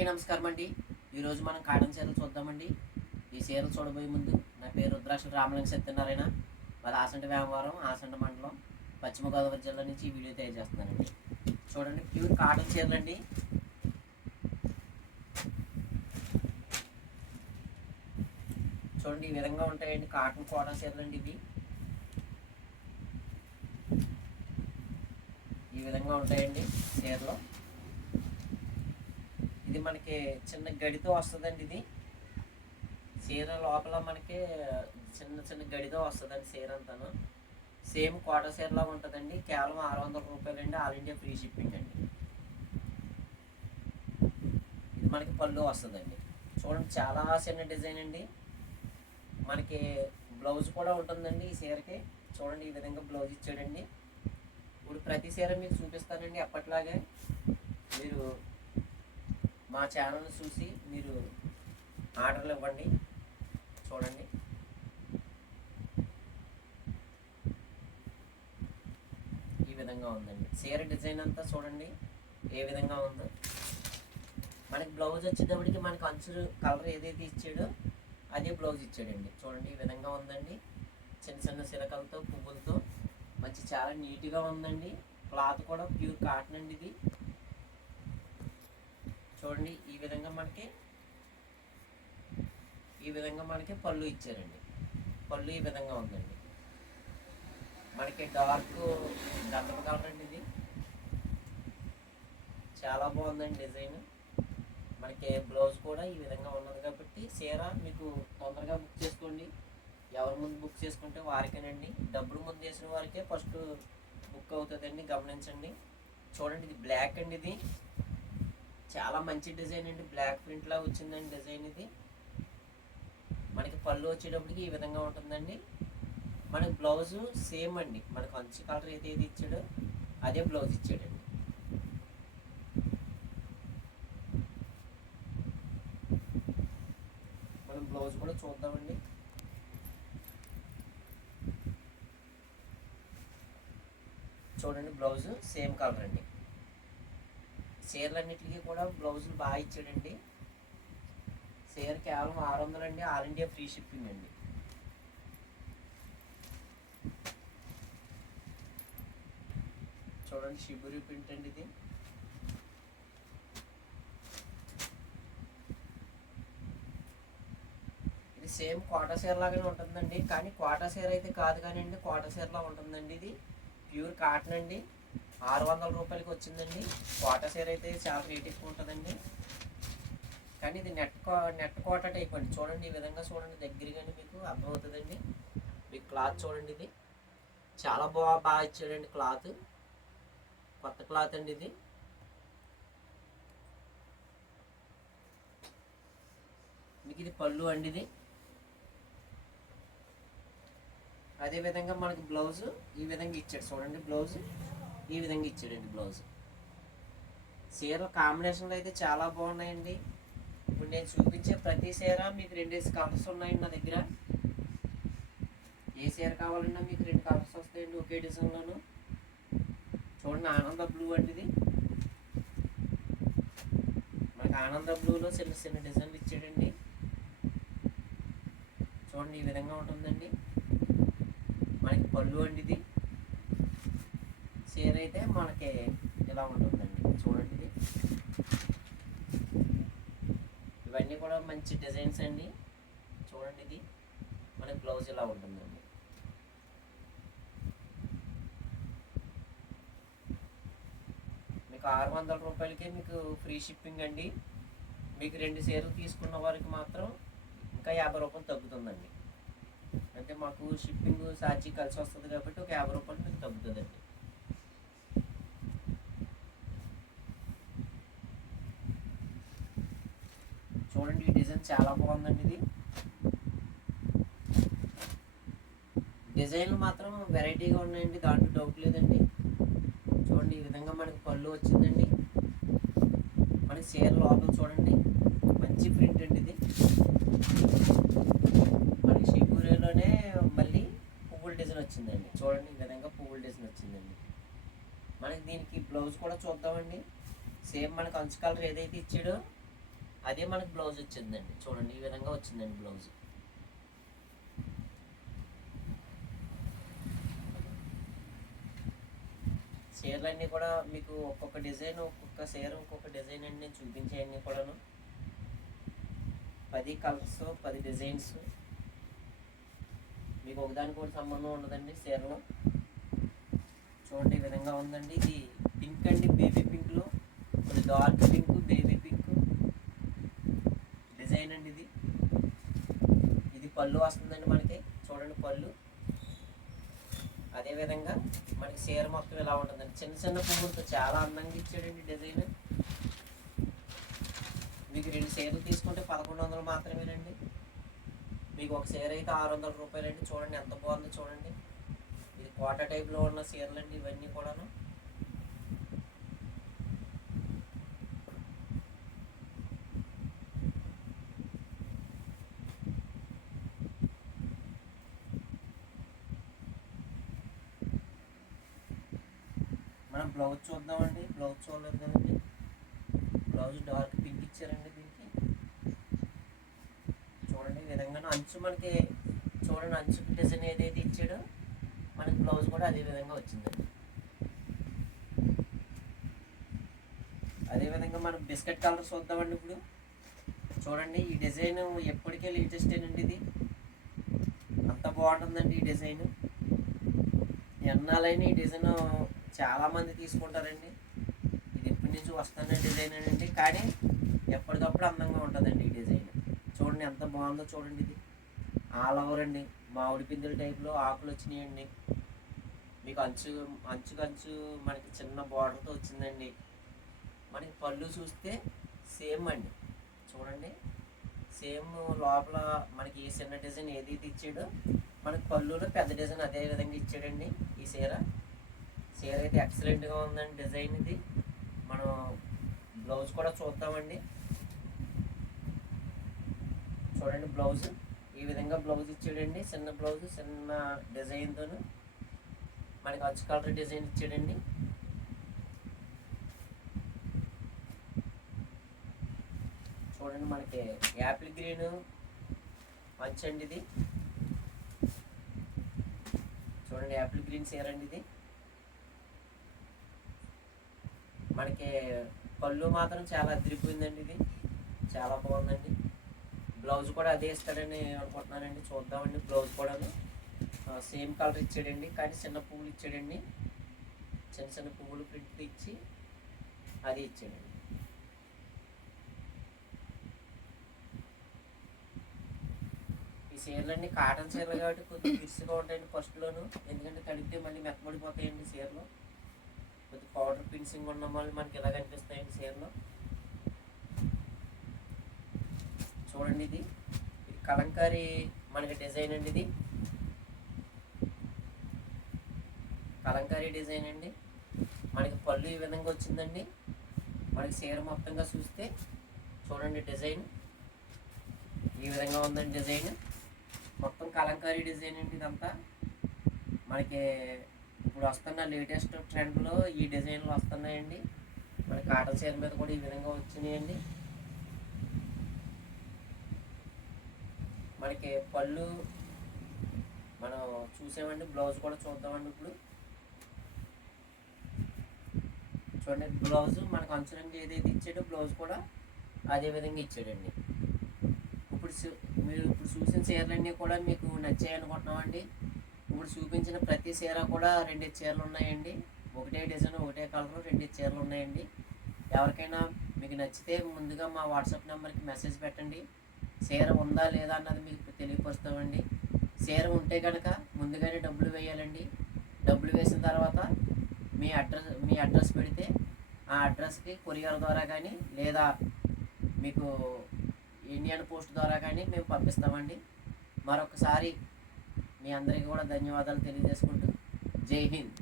అందరికీ నమస్కారం అండి. ఈరోజు మనం కాటన్ చీరలు చూద్దామండి. ఈ చీరలు చూడబోయే ముందు నా పేరు రుద్రాక్ష రామలింగ సత్యనారాయణ. మరి ఆసంట వేమవరం ఆసంట మండలం పశ్చిమ గోదావరి జిల్లా నుంచి ఈ వీడియో తయారు చేస్తున్నానండి. చూడండి, ప్యూర్ కాటన్ చీరలు అండి. చూడండి, ఈ విధంగా ఉంటాయండి కాటన్ కోటా చీరలు అండి. ఇవి ఈ విధంగా ఉంటాయండి చీరలు. ఇది మనకి చిన్న గడితో వస్తుందండి. ఇది చీర లోపల మనకి చిన్న చిన్న గడితో వస్తుందండి చీర అంతాను. సేమ్ కోట చీరలా ఉంటుందండి. కేవలం 600 రూపాయలండి. ఆల్ ఇండియా ఫ్రీ షిప్పింగ్ అండి. ఇది మనకి పళ్ళు వస్తుందండి. చూడండి, చాలా చిన్న డిజైన్ అండి. మనకి బ్లౌజ్ కూడా ఉంటుందండి ఈ చీరకి. చూడండి, ఈ విధంగా బ్లౌజ్ ఇచ్చాడండి. ఇప్పుడు ప్రతి చీర మీకు చూపిస్తానండి. అప్పట్లాగే మీరు మా ఛానల్ని చూసి మీరు ఆర్డర్లు ఇవ్వండి. చూడండి, ఈ విధంగా ఉందండి చీర డిజైన్ అంతా. చూడండి ఏ విధంగా ఉందో. మనకి బ్లౌజ్ వచ్చేటప్పటికి మనకి అంచులు కలర్ ఏదైతే ఇచ్చాడో అదే బ్లౌజ్ ఇచ్చాడండి. చూడండి, ఈ విధంగా ఉందండి. చిన్న చిన్న సిలకలతో పువ్వులతో మంచి చాలా నీట్గా ఉందండి. క్లాత్ కూడా ప్యూర్ కాటన్ అండి. ఇది చూడండి, ఈ విధంగా మనకి పళ్ళు ఇచ్చారండి. పళ్ళు ఈ విధంగా ఉందండి. మనకి డార్క్ గంధం కలర్ అండి. ఇది చాలా బాగుందండి డిజైన్. మనకి బ్లౌజ్ కూడా ఈ విధంగా ఉన్నది కాబట్టి చీర మీకు తొందరగా బుక్ చేసుకోండి. ఎవరి ముందు బుక్ చేసుకుంటే వారికేనండి. డబ్బులు ముందు వేసిన వారికే ఫస్ట్ బుక్ అవుతుందండి. గమనించండి. చూడండి, ఇది బ్లాక్ అండి. ఇది చాలా మంచి డిజైన్ అండి. బ్లాక్ ప్రింట్ లా వచ్చిందండి డిజైన్. ఇది మనకి పళ్ళు వచ్చేటప్పటికి ఈ విధంగా ఉంటుందండి. మనకి బ్లౌజ్ సేమ్ అండి. మనకు అంచు కలర్ ఏది ఇచ్చాడో అదే బ్లౌజ్ ఇచ్చాడండి. మనం బ్లౌజ్ కూడా చూద్దామండి. చూడండి, బ్లౌజ్ సేమ్ కలర్ అండి. చీరలన్నిటికీ కూడా బ్లౌజులు బాగా ఇచ్చాడండి. చీర కేవలం 600 అండి. ఆల్ ఇండియా ఫ్రీ షిప్పింగ్ అండి. చూడండి, షిబురి ప్రింట్ అండి. ఇది సేమ్ కోటా చీర లాగానే ఉంటుందండి. కానీ కోటా చీర అయితే కాదు కానీ అండి, కోటా చీరలా ఉంటుందండి. ఇది ప్యూర్ కాటన్ అండి. 600 రూపాయలకి వచ్చిందండి. కోటా చీర అయితే చాలా రేట్ ఎక్కువ ఉంటుందండి. కానీ ఇది నెట్ కోటా టైప్ అండి. చూడండి, ఈ విధంగా చూడండి, దగ్గరగానే మీకు అర్థమవుతుందండి. మీకు క్లాత్ చూడండి, ఇది చాలా బాగా ఇచ్చాడండి. క్లాత్ కొత్త క్లాత్ అండి. ఇది మీకు ఇది పళ్ళు అండి. ఇది అదేవిధంగా మనకి బ్లౌజ్ ఈ విధంగా ఇచ్చాడు. చూడండి, బ్లౌజ్ ఈ విధంగా ఇచ్చాడండి. బ్లౌజ్ చీర కాంబినేషన్లు అయితే చాలా బాగున్నాయండి. ఇప్పుడు నేను చూపించే ప్రతి చీర మీకు 2 కలర్స్ ఉన్నాయండి నా దగ్గర. ఏ చీర కావాలన్నా మీకు 2 కలర్స్ వస్తాయండి ఒకే డిజైన్లోను. చూడండి, ఆనంద బ్లూ అండి. ఇది మనకి ఆనంద బ్లూలో చిన్న చిన్న డిజైన్లు ఇచ్చాడండి. చూడండి, ఈ విధంగా ఉంటుందండి. మనకి పళ్ళు అండి. ఇది చీర అయితే మనకి ఇలా ఉంటుందండి. చూడండి, ఇది ఇవన్నీ కూడా మంచి డిజైన్స్ అండి. చూడండి, ఇది మనకి బ్లౌజ్ ఇలా ఉంటుందండి. మీకు 600 రూపాయలకే మీకు ఫ్రీ షిప్పింగ్ అండి. మీకు 2 చీరలు తీసుకున్న వారికి మాత్రం ఇంకా 50 రూపాయలు తగ్గుతుందండి. అంటే మాకు షిప్పింగ్ ఛార్జీ కలిసి వస్తుంది కాబట్టి ఒక 50 రూపాయలు మీకు తగ్గుతుందండి. చూడండి, ఈ డిజైన్ చాలా బాగుందండి. ఇది డిజైన్లు మాత్రం వెరైటీగా ఉన్నాయండి, దాంట్లో డౌట్ లేదండి. చూడండి, ఈ విధంగా మనకి పళ్ళు వచ్చిందండి. మనకి చీర లోపల చూడండి మంచి ప్రింట్ అండి. ఇది మనకి షిబూరిలోనే మళ్ళీ పువ్వుల డిజైన్ వచ్చిందండి. చూడండి, ఈ విధంగా పువ్వుల డిజైన్ వచ్చిందండి. మనకి దీనికి బ్లౌజ్ కూడా చూద్దామండి. సేమ్ మనకు అంచు కలర్ ఏదైతే ఇచ్చాడో అదే మనకి బ్లౌజ్ వచ్చిందండి. చూడండి ఈ విధంగా వచ్చిందండి బ్లౌజ్. చీరలన్నీ కూడా మీకు ఒక్కొక్క డిజైన్, ఒక్కొక్క చీర ఒక్కొక్క డిజైన్ అండి. నేను చూపించేవన్నీ కూడాను 10 కలర్స్, 10 డిజైన్స్. మీకు ఒకదానికి కూడా సంబంధం ఉండదండి చీరలో. చూడండి ఈ విధంగా ఉందండి. ఇది పింక్ అండి, బేబీ పింక్లో కొంచెం dark pink, baby pink design అండి. ఇది పళ్ళు వస్తుందండి మనకి. చూడండి పళ్ళు. అదేవిధంగా మనకి చీర మొత్తం ఇలా ఉంటుందండి. చిన్న చిన్న పువ్వులతో చాలా అందంగా ఇచ్చాడండి డిజైన్. మీకు 2 చీరలు తీసుకుంటే 1100 మాత్రమేనండి. మీకు ఒక చీర అయితే 600 రూపాయలండి. చూడండి ఎంత బాగుందో చూడండి. ఇది కోట టైప్లో ఉన్న చీరలండి ఇవన్నీ కూడాను. మనం బ్లౌజ్ చూద్దామండి. బ్లౌజ్ చూడలేదు కదండి. బ్లౌజ్ డార్క్ పింక్ ఇచ్చారండి దీనికి. చూడండి ఈ విధంగా అంచు మనకి చూడండి, అంచు డిజైన్ ఏదైతే ఇచ్చాడో మనకి బ్లౌజ్ కూడా అదే విధంగా వచ్చిందండి. అదేవిధంగా మనం బిస్కెట్ కలర్ చూద్దామండి. ఇప్పుడు చూడండి ఈ డిజైన్ ఎప్పటికే లేటెస్ట్ అండి. ఇది అంత బాగుంటుందండి ఈ డిజైన్. ఎన్నాలైనా ఈ డిజైన్ చాలామంది తీసుకుంటారండి. ఇది ఎప్పటి నుంచి వస్తున్న డిజైన్ అండి, కానీ ఎప్పటికప్పుడు అందంగా ఉంటుందండి ఈ డిజైన్. చూడండి ఎంత బాగుందో చూడండి. ఇది ఆల్ ఓవర్ అండి. మామిడి పిందుల టైప్లో ఆకులు వచ్చినాయండి. మీకు అంచు మనకి చిన్న బార్డర్తో వచ్చిందండి. మనకి పళ్ళు చూస్తే సేమ్ అండి. చూడండి సేమ్ లోపల మనకి ఏ చిన్న డిజైన్ ఏదైతే ఇచ్చాడో మనకి పళ్ళులో పెద్ద డిజైన్ అదే విధంగా ఇచ్చాడండి. ఈ చీర అయితే ఎక్సలెంట్గా ఉందండి డిజైన్. ఇది మనం బ్లౌజ్ కూడా చూద్దామండి. చూడండి బ్లౌజ్ ఈ విధంగా బ్లౌజ్ ఇచ్చాడండి. చిన్న బ్లౌజ్, చిన్న డిజైన్తో మనకి అచ్చు కలర్ డిజైన్ ఇచ్చాడండి. చూడండి మనకి యాపిల్ గ్రీన్ మంచి అండి. ఇది చూడండి యాపిల్ గ్రీన్ చీర అండి. ఇది మనకి పళ్ళు మాత్రం చాలా అదిరిపోయిందండి. ఇది చాలా బాగుందండి. బ్లౌజ్ కూడా అదే ఇస్తాడని అనుకుంటున్నానండి. చూద్దామండి. బ్లౌజ్ కూడా సేమ్ కలర్ ఇచ్చాడండి, కానీ చిన్న పువ్వులు ఇచ్చాడండి. చిన్న చిన్న పువ్వులు ప్రింట్ ఇచ్చి అది ఇచ్చాడండి. ఈ చీరలన్నీ కాటన్ చీరలు కాబట్టి కొద్దిగా విరుసుగా ఉంటాయండి ఫస్ట్లోను. ఎందుకంటే తడిపితే మళ్ళీ మెత్తబడిపోతాయండి చీరలు. కొద్ది పౌడర్ ఫినిషింగ్ ఉన్న మళ్ళీ మనకి ఇలా కనిపిస్తాయండి చీరలు. చూడండి ఇది కలంకారీ మనకి డిజైన్ అండి. ఇది కలంకారీ డిజైన్ అండి. మనకి పళ్ళు ఈ విధంగా వచ్చిందండి. మనకి చీర మొత్తంగా చూస్తే చూడండి డిజైన్ ఈ విధంగా ఉందండి. డిజైన్ మొత్తం కలంకారీ డిజైన్ అండి. ఇదంతా మనకి ఇప్పుడు వస్తున్న లేటెస్ట్ ట్రెండ్లో ఈ డిజైన్లు వస్తున్నాయండి. మనకి కాటన్ చీర మీద కూడా ఈ విధంగా వచ్చినాయండి. మనకి పళ్ళు మనం చూసామండి. బ్లౌజ్ కూడా చూద్దామండి. ఇప్పుడు చూడండి బ్లౌజ్ మనకు అంచురంగా ఏదైతే ఇచ్చాడో బ్లౌజ్ కూడా అదే విధంగా ఇచ్చాడండి. మీరు ఇప్పుడు చూసిన చీరలన్నీ కూడా మీకు నచ్చాయి అనుకుంటున్నామండి. ఇప్పుడు చూపించిన ప్రతి చీర కూడా 2 చీరలు ఉన్నాయండి. ఒకటే డిజైన్, ఒకటే కలర్, 2 చీరలు ఉన్నాయండి. ఎవరికైనా మీకు నచ్చితే ముందుగా మా వాట్సాప్ నెంబర్కి మెసేజ్ పెట్టండి. చీర ఉందా లేదా అన్నది మీకు తెలియపరుస్తామండి. చీర ఉంటే కనుక ముందుగానే డబ్బులు వేయాలండి. డబ్బులు వేసిన తర్వాత మీ అడ్రస్ పెడితే ఆ అడ్రస్కి కొరియర్ ద్వారా కానీ లేదా మీకు ఇండియన్ పోస్ట్ ద్వారా కానీ మేము పంపిస్తామండి. మరొకసారి మీ అందరికీ కూడా ధన్యవాదాలు తెలియజేసుకుంటూ జై హింద్.